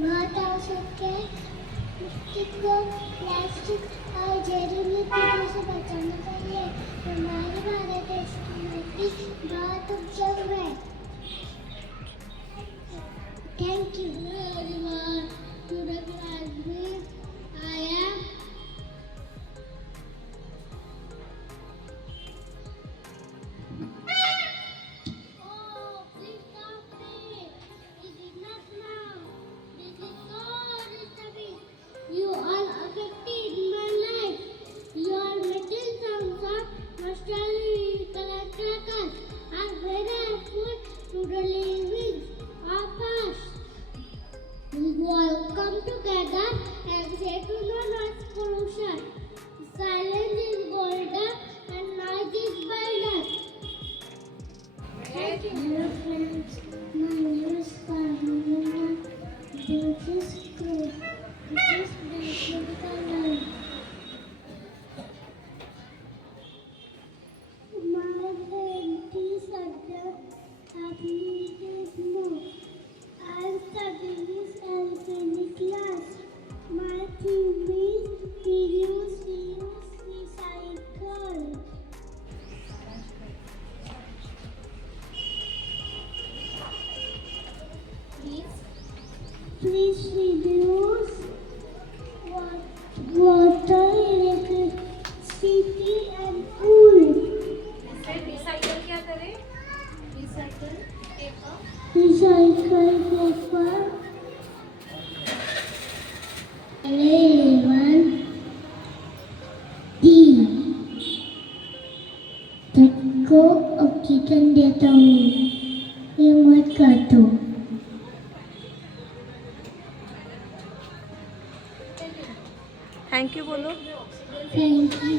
बहुत आवश्यक है। प्लास्टिक को प्लास्टिक और जहरीली चीजों से बचाना चाहिए। हमारे भारत देश की मिट्टी बहुत उपजाऊ है। Thank you everyone. पूरा क्लास में आया। Oh, please stop it. This is not now. This is so disturbing. You all affected my life. Your metal sounds of nostalgical crackers are very helpful to the living of us. We all come together and say to no noise pollution. Silence is golden and noise is golden. Hello friends, my name is Parvana. This is school. This is practical life. My twenty subjects have needed more. I study this LKG class. My theme is reduce, reuse, recycle. Please reduce water, electricity and food. Recycle क्या करें? Recycle paper, Recycle paper. 11 D. सबको oxygen देता हूँ, ये मत काटो। Thank you बोलो। Thank you.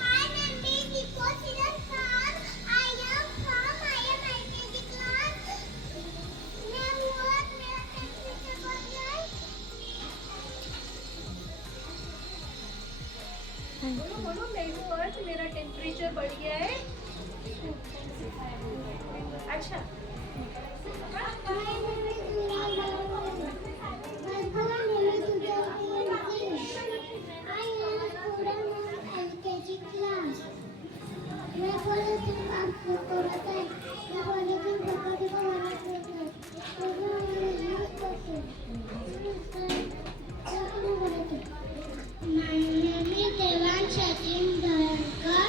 My name is Deposition Khan. I am from LKG class. मैं बहुत मेरा टेम्परेचर बढ़ गया है। बोलो बोलो, मेरे वर्ड मेरा टेम्परेचर बढ़ गया है। अच्छा, My name is Lila. My full name is Sujata Singh. I am a student of LKG class. मैं पॉलिथीन आपको पता है, मैं पॉलिथीन पकड़ को मना करता हूँ, तो मैं यूज करती हूँ। My name is Devan Sachin Dharkar.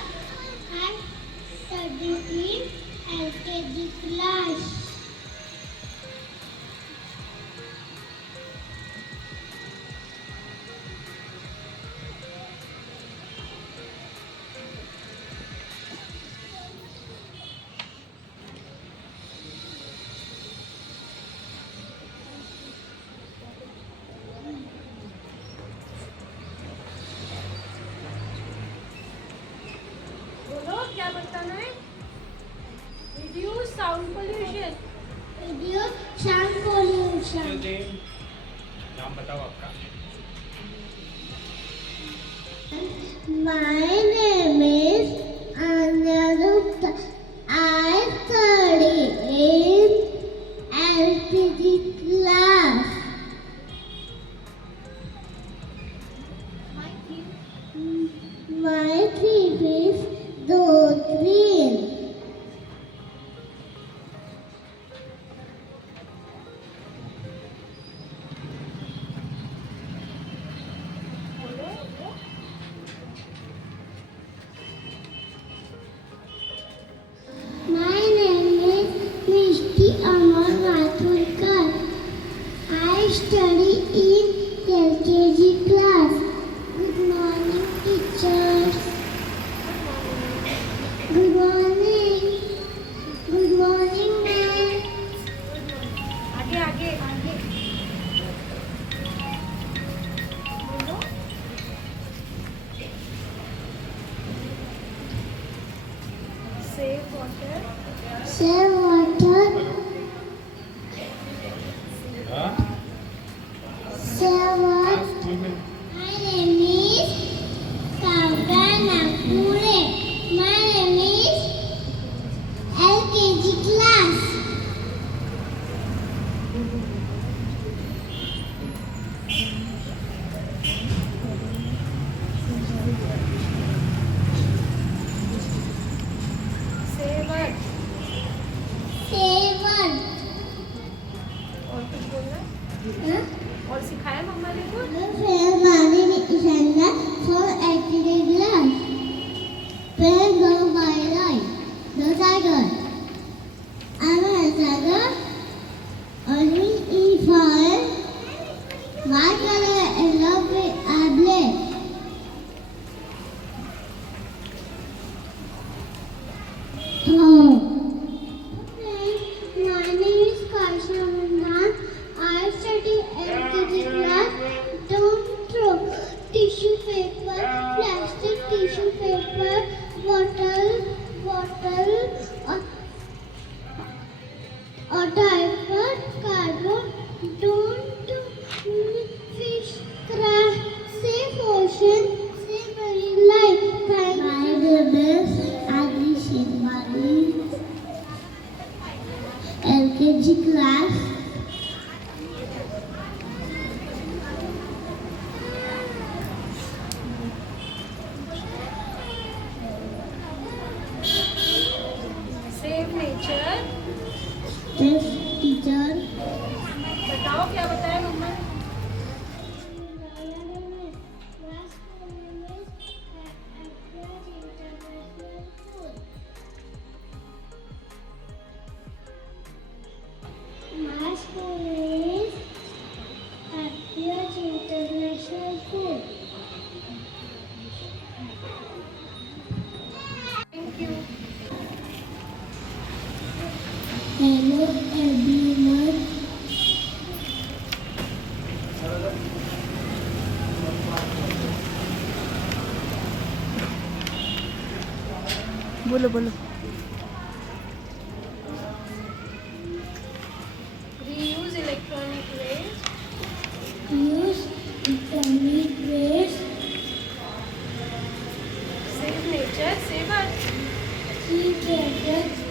I study in LKG class. बोलो क्या बताना है? Reduce sound pollution. Reduce sound pollution. नाम बताओ आपका। My name is Aniruddha. I study in LKG class. My theme is Dodrin. My name is Mishti Amar Mathurkar. I study in LKG class. Good morning, teachers. Good morning. Good morning, ma'am. आगे आगे आगे बोलो। Save water, Save water. हाँ? Save water. School में My name is Kavana Pure. My name is LKG class. और सिखाया मम्मा ने कुछ? White color and love it are black. My name is Kaisha Mandan. I study LKG class. Don't throw tissue paper, plastic tissue paper, bottle, or diaper, cardboard. Don't fish, craft, save ocean, save marine life. Thank you. My goodness, Adi Shivali. LKG class. Save nature. Yes, teacher. बताओ क्या बताया मम्मा? My school is Happiest International School. Thank you. Hello everyone. बोलो बोलो। Reuse electronic waste. Use electronic waste. Save nature, save earth. Keep gadgets